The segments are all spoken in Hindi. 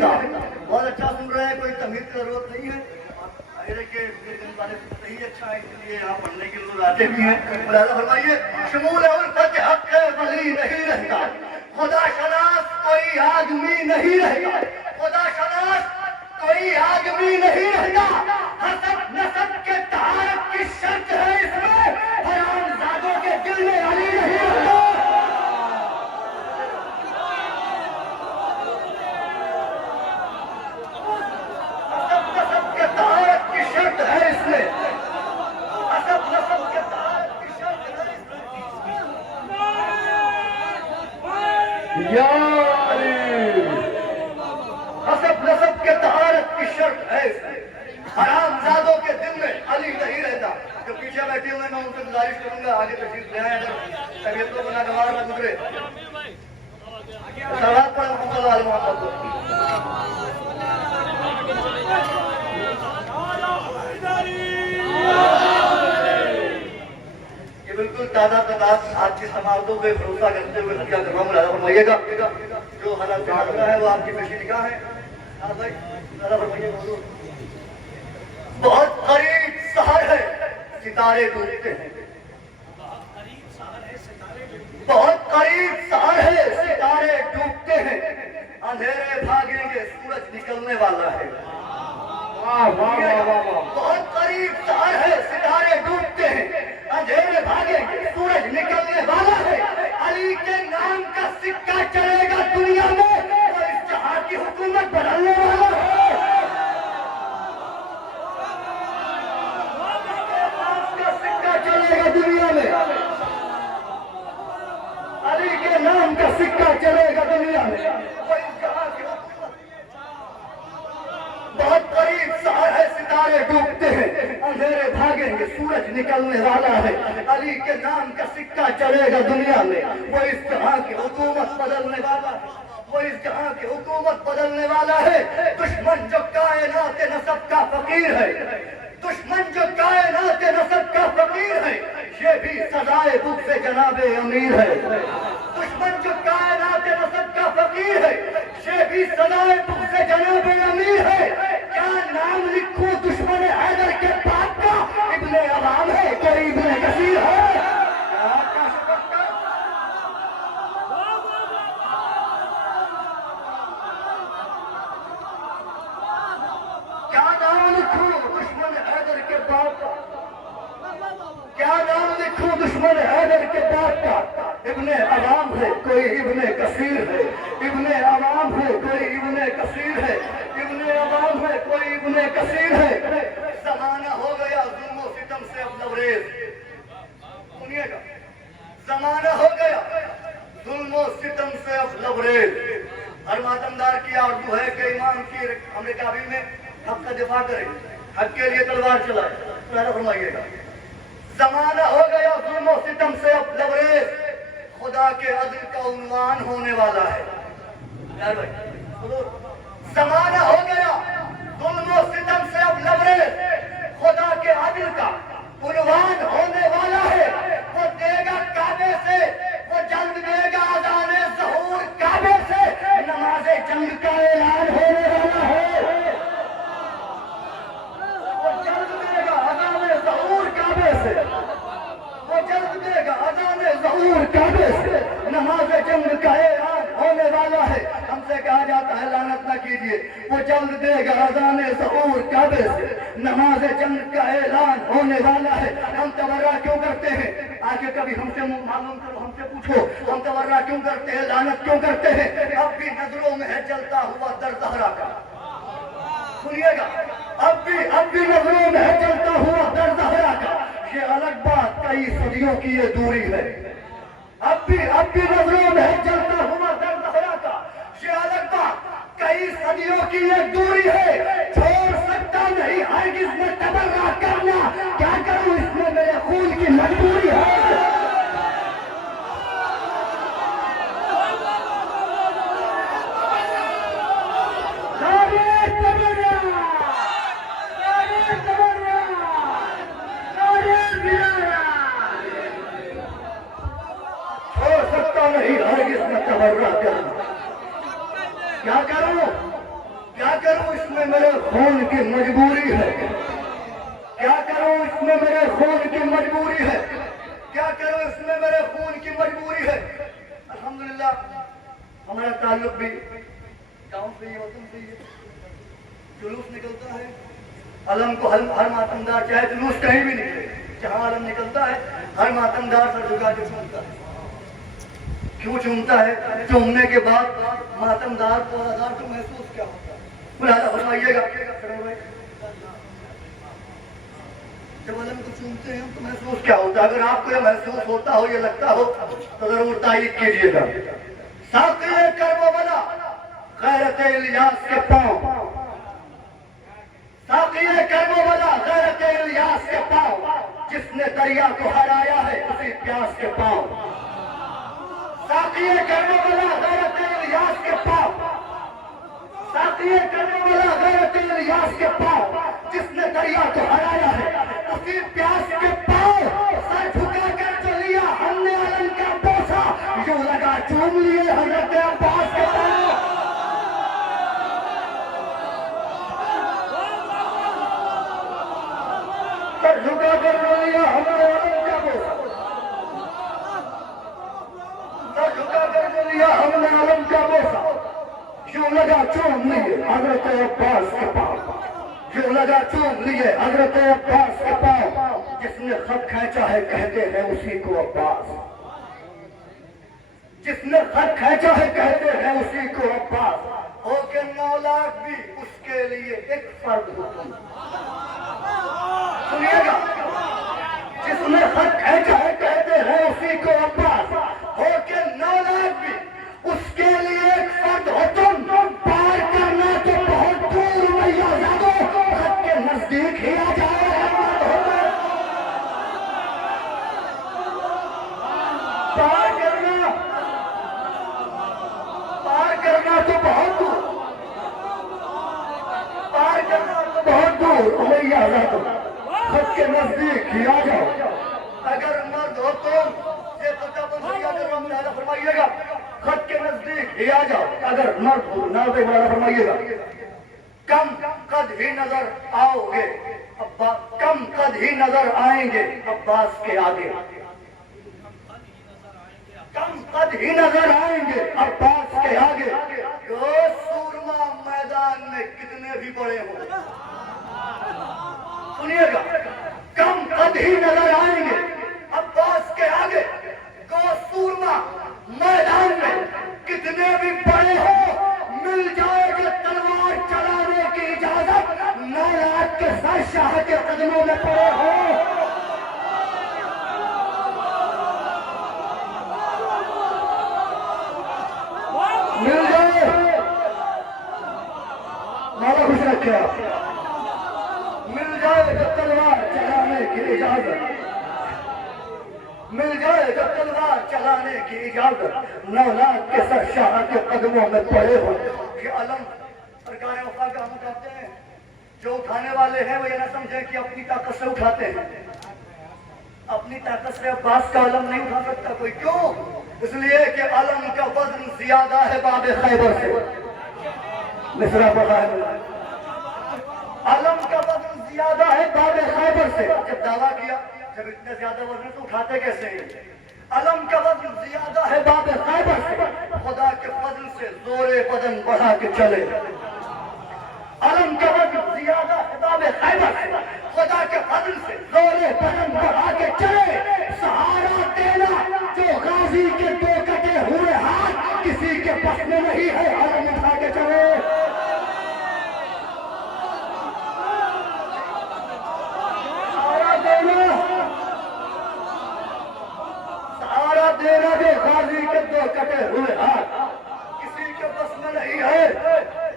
बहुत अच्छा सुन रहे हैं, कोई तमीज की जरूरत नहीं है। सही अच्छा है, इसलिए यहाँ पढ़ने के लोग आते भी हैं। फरमाइए, शमूल उल्फत हक वली नहीं रहता, खुदा शनास कोई आदमी नहीं रहता, खुदा शनास कोई आदमी नहीं रहता। हसब नसब के तहारत की शर्त है इसमें, हरामजादों के दिल में अली नहीं रहता। हसब नसब के तहारत की शर्त है, हरामजादों के दिल में अली नहीं रहता। जो पीछे बैठे हुए मैं उनसे गुजारिश करूंगा आगे तशरीफ ले आए, तबियतों को नागवार न गुजरे। सलात पढ़ा मोहम्मद ये बिल्कुल ताजा तादाद आपकी समाजों पे भरोसा करते हुए हत्या कर रहा हूँ। फरमाइएगा, जो हालात लग रहा है वो आपकी पेशी निगाह है। बहुत करीब शहर है, सितारे डूबते हैं। बहुत करीब शहर है, सितारे डूबते हैं। अंधेरे भागेंगे, सूरज निकलने वाला है। बहुत करीब शहर है, सितारे डूबते हैं। अंधेरे भागेंगे, सूरज निकलने वाला है। अली के नाम का सिक्का चलेगा दुनिया में, तो इस जहां की हुकूमत बदलने वाला है। दुनिया में अली के नाम का सिक्का चलेगा दुनिया में। बहुत करीब शहर है, सितारे डूबते हैं। अंधेरे भागेंगे, सूरज निकलने वाला है। अली के नाम का सिक्का चलेगा दुनिया में। वो इस जहां की हुकूमत बदलने वाला है, वो इस जहां की हुकूमत बदलने वाला है। दुश्मन जो कायनात नसब का फकीर है, दुश्मन जो कायनात नसब का फकीर है, ये भी सजाए बुक से जनाबे अमीर है। दुश्मन जो कायनात नसब का फकीर है, ये भी सजाए बुक से जनाबे अमीर है। क्या नाम लिखूं दुश्मन हैदर के बाप का, इब्ने अवाम है कोई इब्ने कसीर है। क्या नाम लिखूं दुश्मन हैदर के बाप का, क्या नाम लिखूं दुश्मन हैदर के बाप का। इब्ने अवाम है कोई इब्ने कसीर है, इब्ने अवाम है कोई इब्ने कसीर है, इब्ने अवाम है कोई इब्ने कसीर है। जमाना हो गया जुल्म सितम से अब लबरेज, सुनिएगा, जमाना हो गया जुल्म सितम से अब लबरेज। हर मातमदार की आरज़ू है कि इमाम की अमरीकावी में हक का दिफा करे, हक के लिए तलवार चलाए। फरमाइएगा, जमाना हो गया जुल्म सितम से अब लबरेज, खुदा के अदल का उन्वान होने वाला है। यार भाई, जमाना हो गया जुल्म सितम से अब लबरेज, खुदा के अदल का उन्वान होने वाला है। वो देगा काबे से, वो जल्द देगा अज़ाने ज़हूर काबे से, नमाज़े जंग का ऐलान होने वाला है। वो जल्द देगा अज़ाने ज़हूर काबे से, वो जल्द देगा अज़ाने ज़हूर काबे से, नमाज़े जंग का ऐलान होने वाला है। हमसे कहा जाता है लानत न कीजिए, वो जल्द देगा अज़ाने ज़हूर काबे से, नमाज़े जंग का ऐलान होने वाला है। हम तवर्रा क्यों करते हैं? आके कभी हमसे मालूम करो, हमसे पूछो हम तवर्रा क्यों करते हैं, लानत क्यों करते हैं? अब भी नजरों में है जलता हुआ दर ज़हरा का। सुनिएगा, अब भी नजरों में है जलता हुआ दर ज़हरा का। ये अलग बात, कई सदियों की ये दूरी है। अब भी नजरों में है जलता हुआ दर ज़हरा का। ये अलग बात, कई सदियों की ये दूरी है। छोड़ सकता नहीं हरगिज़ में तबर्रा करना, क्या करूं इसमें मेरे खून की मजबूरी है। नहीं हरगिज़ में तबर्रा करना, क्या करूं इसमें मेरे खून की मजबूरी है, क्या करूं इसमें मेरे खून की मजबूरी है, क्या करूं इसमें मेरे खून की मजबूरी है। अल्हम्दुलिल्लाह हमारा ताल्लुक भी गांव से ही, वतन से ही है। जुलूस निकलता है अलम को, हर मातमदार चाहे जुलूस कहीं भी निकले, जहां अलम निकलता है हर मातमदार सर झुका के चूमता है। क्यों चूमता है? चूमने के बाद मातमदार को आधार को महसूस क्या होता है? मुलाजा फरमाइएगा। जब अलम को चूमते हैं तो महसूस क्या होता है? अगर आपको यह महसूस होता हो, ये लगता हो, तो जरूर तारीफ कीजिएगा। साक़िए कर्बला गैरत इलियास के पांव, साक़िए कर्बला गैरत इलियास के पांव, जिसने दरिया को हराया है उसी प्यास के पांव। साक़िए कर्बला गैरत इलियास के पांव, साक़िए कर्बला गैरत इलियास के पांव, जिसने दरिया को हराया है उसी प्यास के पांव। सर झुका कर तो लिया हमने अलम का बोसा, यूं लगा चूम लिए हजरत अब्बास के पांव। सर झुका कर तो लिया हमने अलम का बोसा, सर झुका कर तो लिया हमने अलम का बोसा, यूं लगा चूम लिए हजरत अब्बास के पांव, यूं लगा चूम लिए हजरत अब्बास के पांव। जिसने खत खींचा है कहते हैं उसी को अब्बास, जिसने खत खींचा है कहते हैं उसी को अब्बास। हो के 9 लाख भी उसके लिए एक फर्द हुक्म। सुनिएगा, जिसने खत खींचा है कहते हैं उसी को अब्बास। हो के 9 लाख भी उसके लिए एक फर्द हुक्म। पार करना तो बहुत दूर मैया जादो, खत के नजदीक ही आ जाए। पार करना, पार करना तो बहुत दूर, पार करना तो बहुत दूर मैया जादो, खत के नजदीक ही आ जाओ। अगर मर्द हो तो ये फरमाइएगा, खत के नजदीक ही आ जाओ। अगर मर्द हो ना दे वाला फरमाइएगा, कम कद ही नजर आओगे अब्बा, कम कद ही नजर आएंगे अब्बास के आगे, कम कद ही नजर आएंगे अब्बास के आगे। जो सूरमा मैदान में कितने भी बड़े हो, सुनिएगा, कम कद ही नजर आएंगे अब्बास के आगे। जो सूरमा मैदान में कितने भी बड़े हो, मिल जाएगा तलवार चलाने की इजाजत, 9 लाख के शाह के कदमों में पड़े हो। मिल जाए, माला खुश रखे आप, मिल जाए जब तलवार चलाने की इजाजत, मिल जाए जब तलवार चलाने की इजाजत, 9 लाख के शाह के कदमों में पड़े हो। ये अलम सरकार वफा का हम उठाते हैं। जो उठाने वाले हैं वो ये ना समझे कि अपनी ताकत से उठाते हैं। अपनी ताकत से अब्बास का अलम नहीं उठा सकता कोई। क्यों? इसलिए कि अलम का वजन ज्यादा है बाब खैबर से। मिसरा पता है, अलम का वजन ज्यादा है बाब खैबर से। जब दावा किया, जब इतने ज्यादा वजन तो उठाते कैसे हैं? अलम का वजन ज्यादा है बाब खैबर से, खुदा के फजल से जोरे बदन बढ़ा के चले। अलम का वजन ज्यादा है बाब खैबर से, खुदा के फजल से जोरे बदन बढ़ा के चले। सहारा देना जो गाजी के 2 कटे हुए हाथ किसी के बस में नहीं है, अलम उठा के चले। सहारा देना, सहारा देना जो गाजी के 2 कटे हुए हाथ किसी के बस में नहीं है,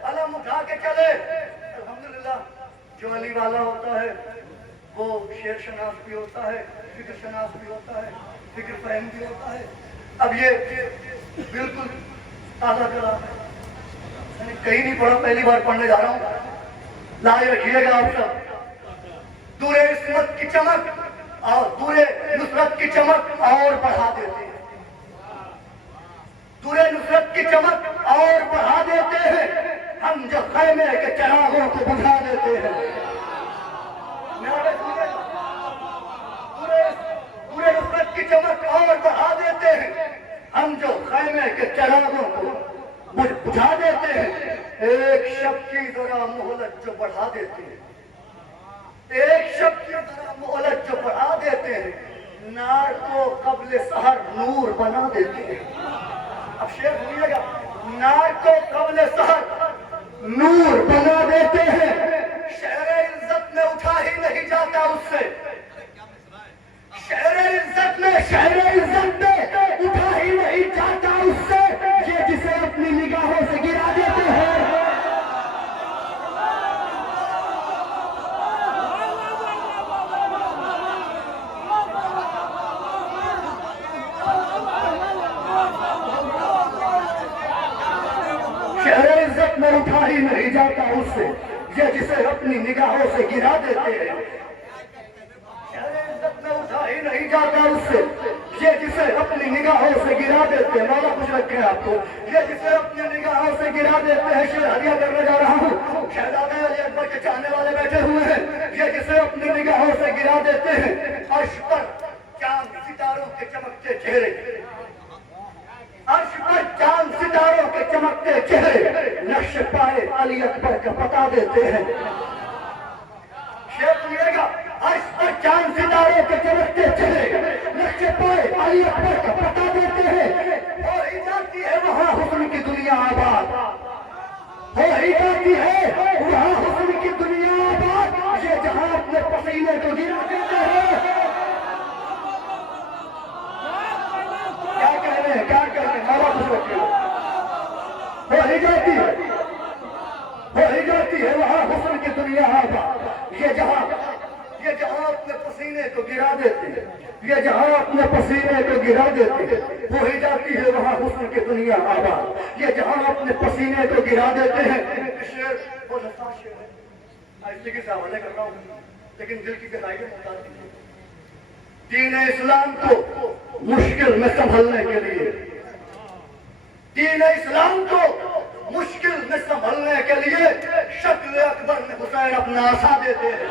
अलम उठा के चले। अल्हम्दुलिल्लाह, जो अली वाला होता है वो शेर शनास भी होता है, फिक्र शनास भी होता है, फिक्र फहम भी होता है। अब ये बिल्कुल ताजा करा है, मैंने कहीं नहीं पढ़ा, पहली बार पढ़ने जा रहा हूँ। लाए रखिएगा आप सब। दूरे इस्मत की चमक और दूरे नुसरत की चमक और बढ़ा देते हैं, दूरे नुसरत की चमक और बढ़ा देते हैं। हम जो खैमे के चिरागों को बुझा देते हैं। पूरे नुसरत की चमक और बढ़ा देते हैं। हम जो खैमे के चिरागों को बुझा देते हैं। एक शब्द की जरा मोहलत जो बढ़ा देते हैं, एक शब्द की जरा मोहलत जो बढ़ा देते हैं, नार को कब्ल सहर नूर बना देते हैं। अब शेर सुनिएगा, नार को कब्ल सहर नूर बना देते हैं। शहर इज्जत में उठा ही नहीं जाता उससे, शहर इज्जत में उठा ही नहीं जाता उससे, ये जिसे अपनी निगाहों से गिरा देते हैं। शहर इज्जत में उठा ही नहीं जाता उससे, ये जिसे अपनी निगाहों से गिरा देते हैं। शहर इज्जत में उठा ही नहीं जाता उससे, ये जिसे अपनी निगाहों से गिरा देते हैं। मौला कुछ रखे आपको, ये जिसे अपनी निगाहों से गिरा देते हैं। शेर हदिया करने जा रहा हूँ, शहजादे अली अकबर के चाहने वाले बैठे हुए हैं। ये जिसे अपनी निगाहों से गिरा देते हैं। अर्श पर चांद सितारों के चमकते चेहरे, अर्श पर चांद सितारों के चमकते चेहरे, नक्श पाए अली अकबर का पता देते हैं। शेर सुनिएगा, अर्श पर चांद सितारों के चमकते चेहरे, नक्श पाए अली अकबर का पता देते हैं। हो ही जाती है वहाँ हुस्न की दुनिया आबाद, हो ही जाती है वहाँ हुस्न की दुनिया आबाद, ये जहाँ अपने पसीने को गिरा देते हैं। क्या कह रहे हैं, क्या कह रहे हैं? मारा कुछ रखिए। हो ही जाती है वहाँ हुस्न की दुनिया आबाद, ये जहाँ अपने पसीने को गिरा देते हैं, ये जहाँ अपने पसीने को गिरा देते हैं। हो ही जाती है वहाँ हुस्न की दुनिया आबाद, ये जहाँ अपने पसीने को गिरा देते हैं। शेर बहुत अच्छा शेर है, इसलिए से हवाले कर रहा हूँ, लेकिन दिल की गहराई में बताती है। दीन इस्लाम को मुश्किल में संभलने के लिए, दीन इस्लाम को मुश्किल में संभलने के लिए शक्ल अकबर में हुसैन अपना आशा देते हैं।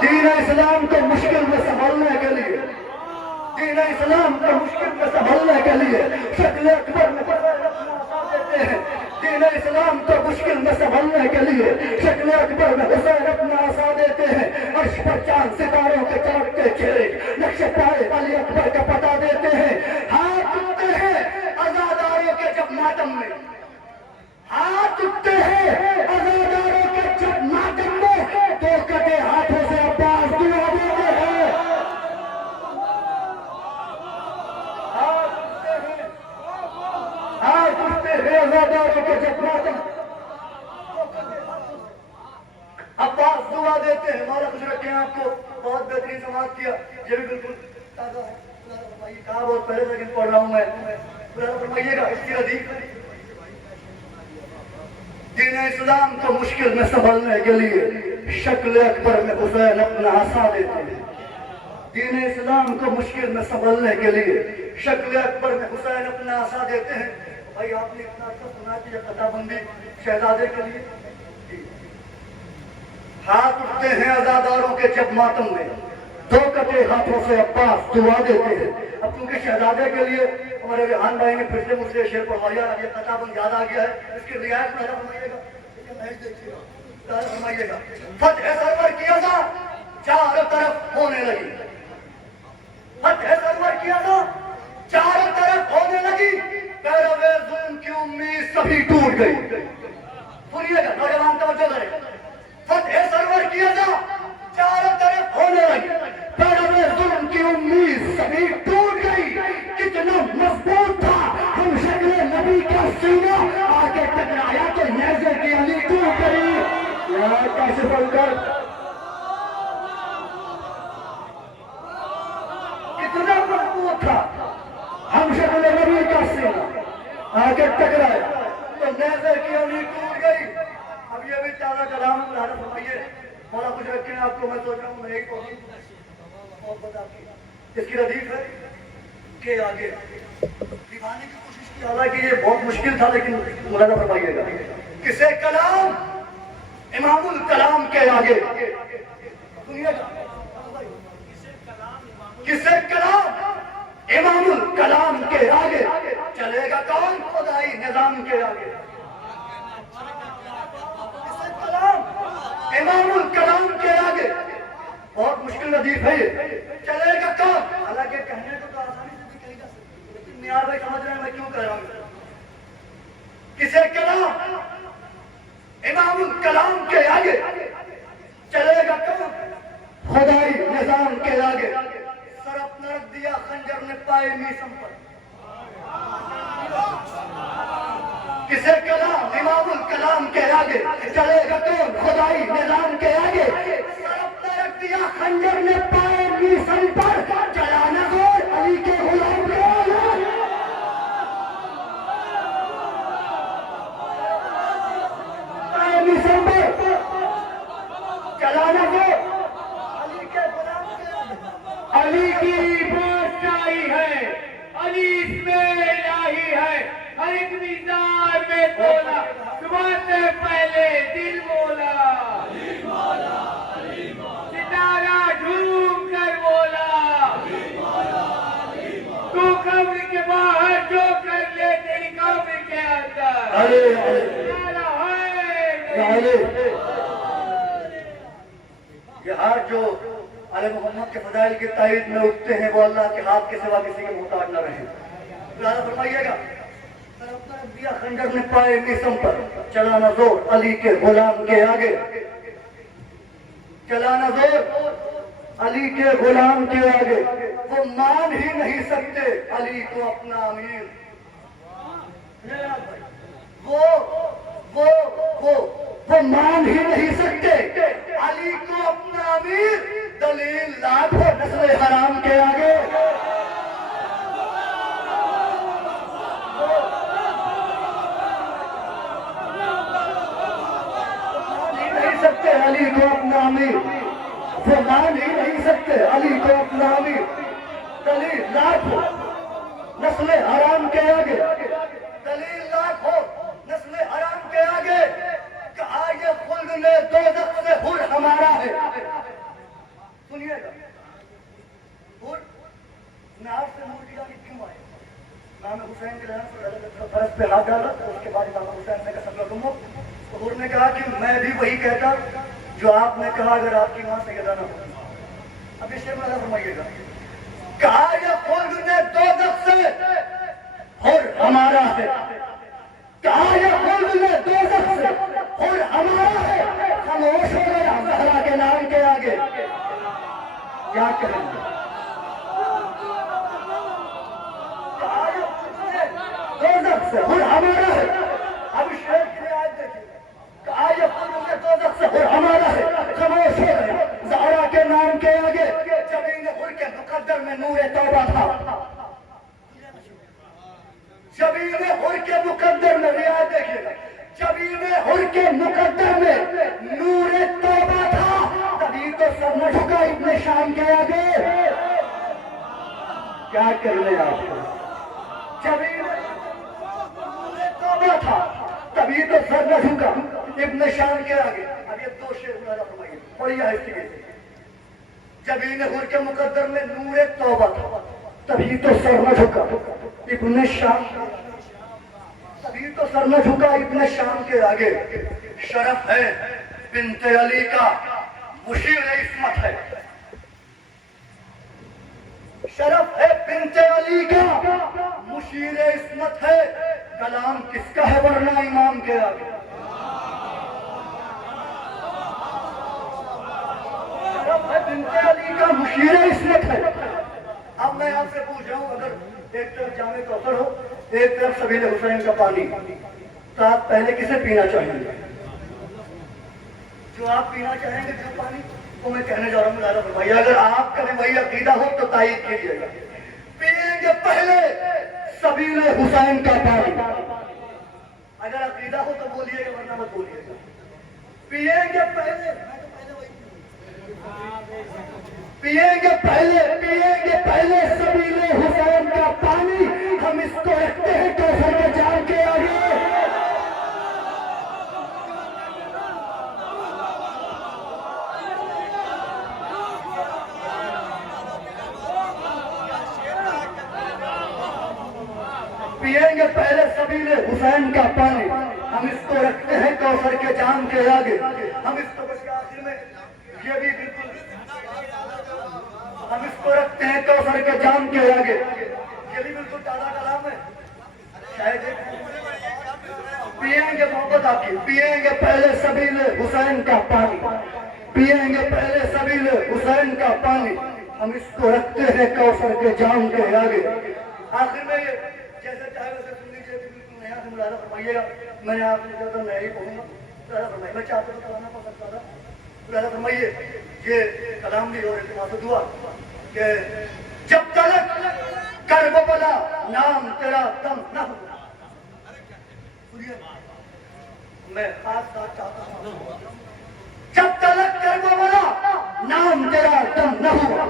दीन इस्लाम को मुश्किल में संभलने के लिए, दीन इस्लाम को मुश्किल में संभलने के लिए शक्ल अकबर में हुसैन अपना आशा देते हैं। दीन इस्लाम को मुश्किल में संभलने के लिए शक्ल अकबर में हुसैन अपना आशा देते हैं। अर्श पर चांद सितारों के चमकते चेहरे, नक्श पाए अली अकबर का पता देते हैं। हाथ उठते हैं आजादारों के जब मातम में, हाथ उठते हैं आजादारों के जब मातम में, तो कटे हाथों से अब्बास दुआ देते हैं। हाथ उठते हैं आजादारों के जब मातम, अब्बास दुआ देते हैं। हमारा कुछ रखे हैं आपको, बहुत बेहतरीन समाज किया, ये भी बिल्कुल ताजा है। कहा बहुत पहले लेकिन पढ़ रहा हूँ मैं, फरमाइएगा इसकी अधिक। दीन इस्लाम को मुश्किल में संभलने के लिए शक्ल अकबर में हुसैन अपना आशा देते हैं। दीन इस्लाम को मुश्किल में संभलने के लिए शक्ल अकबर में हुसैन अपना आशा देते हैं। भाई आपने इतना अच्छा सुना कि कथाबंदी शहजादे के लिए। हाथ उठते हैं आजादारों के जब मातम में, दो कटे हाथों से अब्बास दुआ देते हैं। अब क्योंकि शहजादे के लिए हमारे रेहान भाई ने फिर से मुझसे शेर पढ़वाया, ये कथाबंद याद आ गया है, इसकी रियायत पहला फरमाइएगा। फतह सरवर की अज़ा चारों तरफ होने लगी, फतह सरवर की अज़ा चारों तरफ होने लगी, पैरवे जुल्म की उम्मीद सभी टूट गई। सुनिएगा नौजवान तवज्जो करें। फतह सरवर की अज़ा चारों तरफ होने लगी, पैरवे जुल्म की उम्मीद सभी टूट गई। कितना मजबूत था हम शक्ल नबी का सीना, आगे टकराया तो नेज़े की अली टूट गई। कैसे बनकर कितना मजबूत था हम शक्ल नबी का सीना, आगे टकराया तो नेज़े की अली टूट गई। अब ये भी ताज़ा कलाम फरमाइए। मौला कुछ रखे आपको, मैं सोच रहा हूँ मैं एक इसकी रदीफ है। के आगे दिखाने की कोशिश की, हालांकि ये बहुत मुश्किल था, लेकिन मुलाजा फरमाइएगा। किसे कलाम, इमामुल कलाम के आगे, सुनिएगा, किसे कलाम, इमामुल कलाम के आगे चलेगा कौन, खुदाई निजाम के आगे। किसे कलाम, इमामुल कलाम के आगे, बहुत मुश्किल नजीब है ये, चलेगा कौन। हालांकि कहने को तो आसानी से भी कही जा सकती है, लेकिन मियां भाई समझ रहे हैं मैं क्यों कह रहा हूं। किसे कलाम, इमामुल कलाम के आगे चलेगा कौन, खुदाई निजाम के आगे। सर अपना रख दिया खंजर ने पाए मीसम पर। किसे कलाम, इमामुल कलाम के आगे चलेगा कौन, खुदाई निजाम के आगे। सर अपना रख दिया खंजर ने पाए मीसम पर, चलाना गोल अली के गुलाम के आगे। पाए मीसम पर चलाना गोल अली के गुलाम के आगे। अली की बादशाही है, अली इसमें इलाही है, हर एक मिजान में तोला, सुबह से पहले दिल मोला, सितारा झूम कर बोला, तू कब्र के बाहर जो कर ले तेरी कब्र के अंदर, सितारा है ये हाथ जो अले मोहम्मद के फजाइल की तारीफ में उठते हैं, वो अल्लाह के हाथ के सिवा किसी के मुहताज न रहे। मुलाजा फरमाइएगा। दिया खंजर ने पाए मीसम पर, चलाना जोर अली के गुलाम के आगे, चलाना जोर अली के गुलाम के आगे। वो मान ही नहीं सकते अली को अपना अमीर, वो मान ही नहीं सकते अली को अपना अमीर। दलील लाखों नस्ल हराम के आगे, सकते अली को अपना अमीर, वो मान ही नहीं सकते अली को अपना अमीर। दलील लाखों नस्ल हराम के आगे, दलील लाखों नस्ल हराम के आगे। कहा ये खुल्द ने दोज़ख से हुर हमारा है। सुनिएगा, हुर नार से नूर की जानी क्यों आए। इमाम हुसैन के फर्श पे हाथ डाला, तो उसके बाद इमाम हुसैन ने कहा सब लोगों को, हुर ने कहा कि मैं भी वही कहता जो आपने कहा अगर आपकी मां सैयदा न हो। अब ये शेर वाला फरमाइएगा। कहा ये खुल्द ने दोज़ख से हुर हमारा है, कहा ये खुल्द ने दोज़ख से हुर हमारा है। खामोश हो गया ज़हरा के नाम के आगे, क्या करेंगे। कहा ये खुल्द ने दोज़ख से हुर हमारा है। अब शेर की रियायत देखिए। कहा ये खुल्द ने दोज़ख से हुर हमारा है। खामोश हो गया ज़हरा के नाम के आगे। जबीन हुर के मुकद्दर में नूरे तौबा था, जबीन हुर के मुकद्दर में, रियायत देखिएगा, जबीन हुर के मुकद्दर में नूरे तौबा था। तभी तो सर न झुका इब्ने शाम के आगे, क्या करने आपको। जबीन नूरे तौबा था, तभी तो सर न झुका इब्ने शाम के आगे। अब ये दो शेर फरमाइए, बढ़िया है। जबीन हुर के मुकद्दर में नूरे तौबा था, तभी तो सर न झुका इब्ने शाम, तभी तो सर न झुका इब्ने शाम के आगे। शरफ है बिन्ते अली का, मुशीर इस्मत है। शरफ है बिन्ते अली का, मुशीर इस्मत है। कलाम किसका है वरना इमाम के आगे। शरफ है बिन्ते अली का, मुशीर इस्मत है। अब मैं आपसे पूछ रहा हूं, अगर एक तरफ जामे कौसर हो, एक तरफ सबील हुसैन का पानी, तो आप पहले किसे पीना चाहेंगे। जो आप पीना चाहेंगे जो पानी, वो मैं कहने जा रहा हूँ मुलाजा फरमाइए। अगर आपका भी वही अकीदा हो तो तायीद कीजिएगा। पिएंगे पहले सबील हुसैन का पानी। अगर अकीदा हो तो बोलिएगा, वरना मत बोलिएगा। पिएंगे पहले, मैं तो पहले वही पिएंगे पहले सबील हुसैन का रखते हैं कौसर के जाम के आगे। पिएंगे पहले सबीले हुसैन का पानी, हम इसको रखते हैं कौसर के जाम के आगे। हम इसको बस आखिर में ये भी बिल्कुल हम इसको रखते हैं कौसर के जाम के आगे। ये भी बिल्कुल ताजा कलाम है शायद। पिएंगे मोहब्बत आपकी, पिएंगे पहले सबीले हुसैन का पानी, पिएंगे पहले सबीले हुसैन का पानी, हम इसको रखते हैं कौसर के जाम के आगे। आखिर में ये जैसे चाहे वैसे सुन लीजिए, बिल्कुल नया से मुलाजा फरमाइएगा। मैंने आपने जो मैं ही कहूँगा मुलाजा फरमाइए, मैं चाहता हूँ कराना पसंद कर रहा मुलाजा फरमाइए। ये कलाम भी और इल्तिमास दुआ कि जब तलक करबला नाम तेरा दम न हो। सुनिए, मैं खास बात चाहता हूँ, जब तलक करबला नाम तेरा दम न हुआ,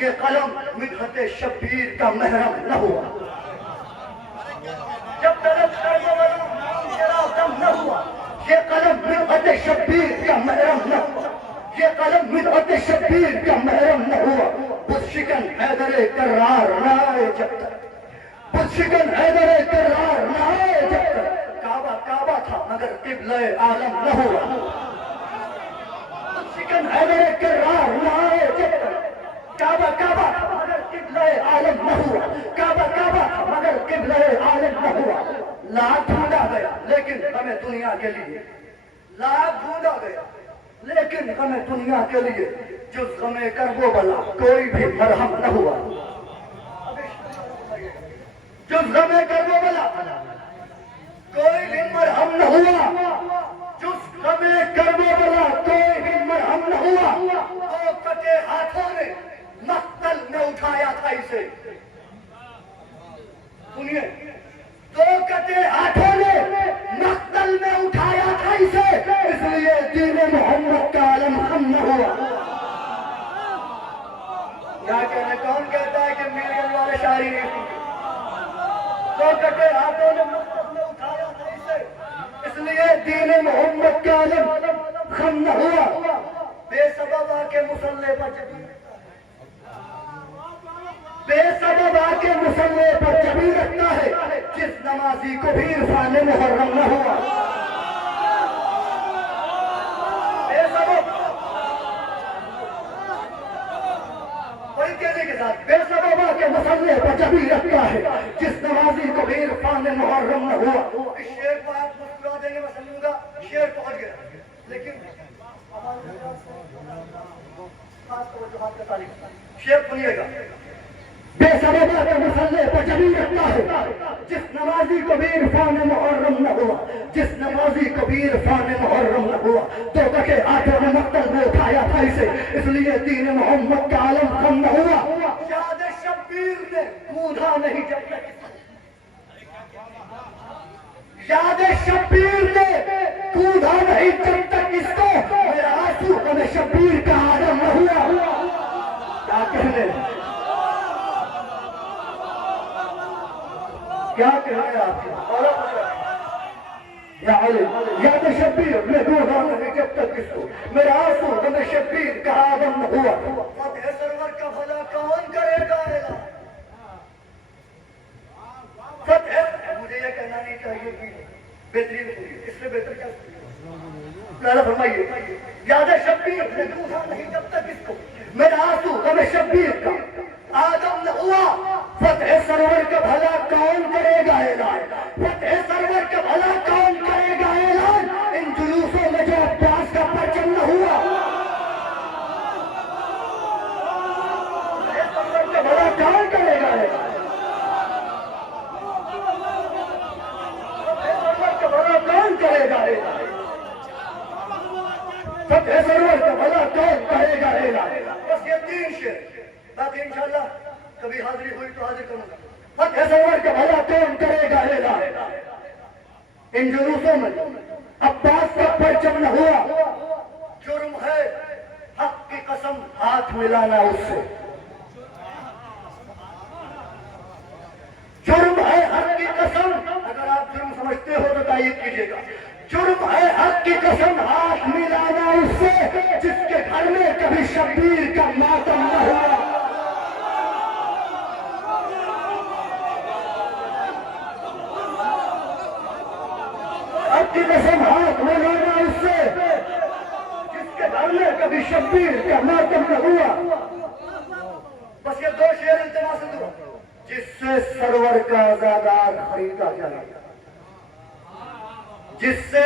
ये कलम मिदहत शब्बीर का महरम न हुआ। जब तलक करबला नाम तेरा दम न हुआ, ये कलम मिदहत शब्बीर का महरम न हुआ, ये कलम मिदहत शब्बीर का महरम न हुआ। बुशिकन हैदरे करार न आए जब तक, बुशिकन हैदरे करार न आए जब तक, काबा काबा था मगर किबले आलम न हुआ। बुशिकन हैदरे करार न आए जब तक, काबा काबा था मगर किबले आलम न हुआ, काबा काबा था मगर किबले आलम न हुआ। लाख ढूंढा गया लेकिन हमें दुनिया के लिए, लाख ढूंढा गया लेकिन हमें दुनिया के लिए, जुज़ गमे करबो बला कोई भी मरहम न हुआ। जुज़ गमे करबो बला कोई भी मरहम न हुआ, जुज़ गमे करबो बला कोई भी मरहम न हुआ। तो कटे हाथों ने मक्तल में उठाया था इसे, सुनिए, तो कटे हाथों ने मक्तल में उठाया था इसे, इसलिए दीन मोहम्मद का आलम हम न हुआ। क्या कहने, कौन कहता है कि मीरगंज वाले शायरी नहीं सुनते? तो कटे हाथों ने मक्तल में उठाया था इसे, इसलिए दीन मोहम्मद का आलम हम न हुआ। बेसबब आके मुसल्ले पर जबीर, बेसबब आके मुसल्ले पर जबीर रखता है, जिस नमाजी को भी इरफान मुहर्रम न हुआ। बेसबब बड़ी तेजी के साथ, बेसबब आके मुसल्ले पर जबीर रखता है, जिस नमाजी को भी इरफान मुहर्रम न हुआ। इस शेर को आप मुस्कुरा देंगे, मैं समझूंगा शेर पहुंच गया, लेकिन खास तवज्जो का तारीफ शेर सुनिएगा। बेसबब के मुसल्ले पर जबीर रखता है, जिस नमाजी को भी इरफान मुहर्रम न हुआ, जिस नमाजी को भी इरफान मुहर्रम न हुआ। तो कटे हाथों ने मक्तल में उठाया था इसे, इसलिए दीन मोहम्मद का आलम कम न हुआ। याद शब्बीर ने कूदा नहीं जब तक, याद शब्बीर ने कूदा नहीं जब तक इसको, मेरा आंसू कभी शब्बीर का आलम न हुआ। क्या कहने, क्या कह रहे हैं आपके या तो शब्बीर में दूधा नहीं जब तक इसको, मेरा आंसू तुम्हें शब्बीर का आदम न हुआ। फतेह सरवर का भला कौन करेगा ऐलान, फतेह, मुझे ये कहना नहीं चाहिए कि बेहतरीन हुई, इससे बेहतर क्या फरमाइए। याद शब्बीर में दूधा नहीं जब तक इसको, मेरा आंसू तुम्हें शब्बीर का आदम न हुआ। फतेह सरवर का भला कौन करेगा ऐलान, फतेह सरवर का भला कौन करेगा ऐलान, इन जुलूसों में जो अब्बास का परचम न हुआ। फतेह सरवर का भला कौन करेगा ऐलान, फतेह सरवर का भला कौन करेगा ऐलान, फतेह सरवर का भला कौन करेगा ऐलान। बस ये 3 शेर, बाकी इंशाल्लाह कभी हाजिरी हुई तो हाजिर करूंगा। फतेह सरवर का भला कौन करेगा ऐलान, इन जुलूसों में अब्बास का परचम न हुआ। जुर्म है हक की कसम हाथ मिलाना उससे, जुर्म है हक की कसम, अगर आप जुर्म समझते हो तो तायद कीजिएगा। जुर्म है हक की कसम हाथ मिलाना उससे जिसके घर में कभी शब्बीर का मातम न हुआ। हक की कसम हाथ मिलाना उससे जिसके घर में कभी शब्बीर का मातम न हुआ। बस ये दो शेर इंतमा से दो, जिससे सरवर का आजादार खरीदा जाए, जिससे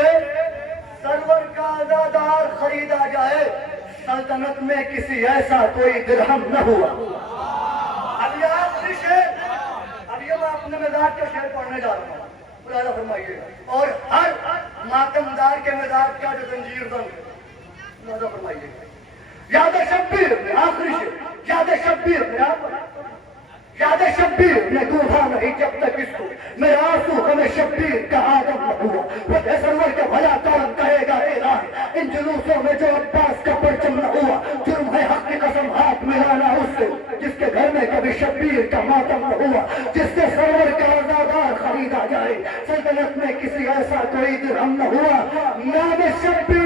सरवर का आजादार खरीदा जाए, सल्तनत में किसी ऐसा कोई दिरहम न हुआ। अब ये आखिरी शेर, अब ये मैं अपने मिजाज का शेर पढ़ने जा रहा हूँ, मुलाजा फरमाइए। और हर मातमदार के मिजाज का जो जंजीर बंद है, मुलाजा फरमाइए। याद शब्बीर ने आखिरी शेर, याद शब्बीर ने याद शब्बीर ने डूबा नहीं जब तक इसको मेरा आंसू हमें शब्बीर का आदम न हुआ। वो सरवर का भला कौन कहेगा एलान इन जुलूसों में जो अब्बास का परचम न हुआ। जुर्म है हक की कसम हाथ मिलाना उससे जिसके घर में कभी शब्बीर का मातम न हुआ। जिससे सरवर का आजादार खरीदा जाए, सल्तनत में किसी ऐसा कोई दिरहम न हुआ। याद शब्बीर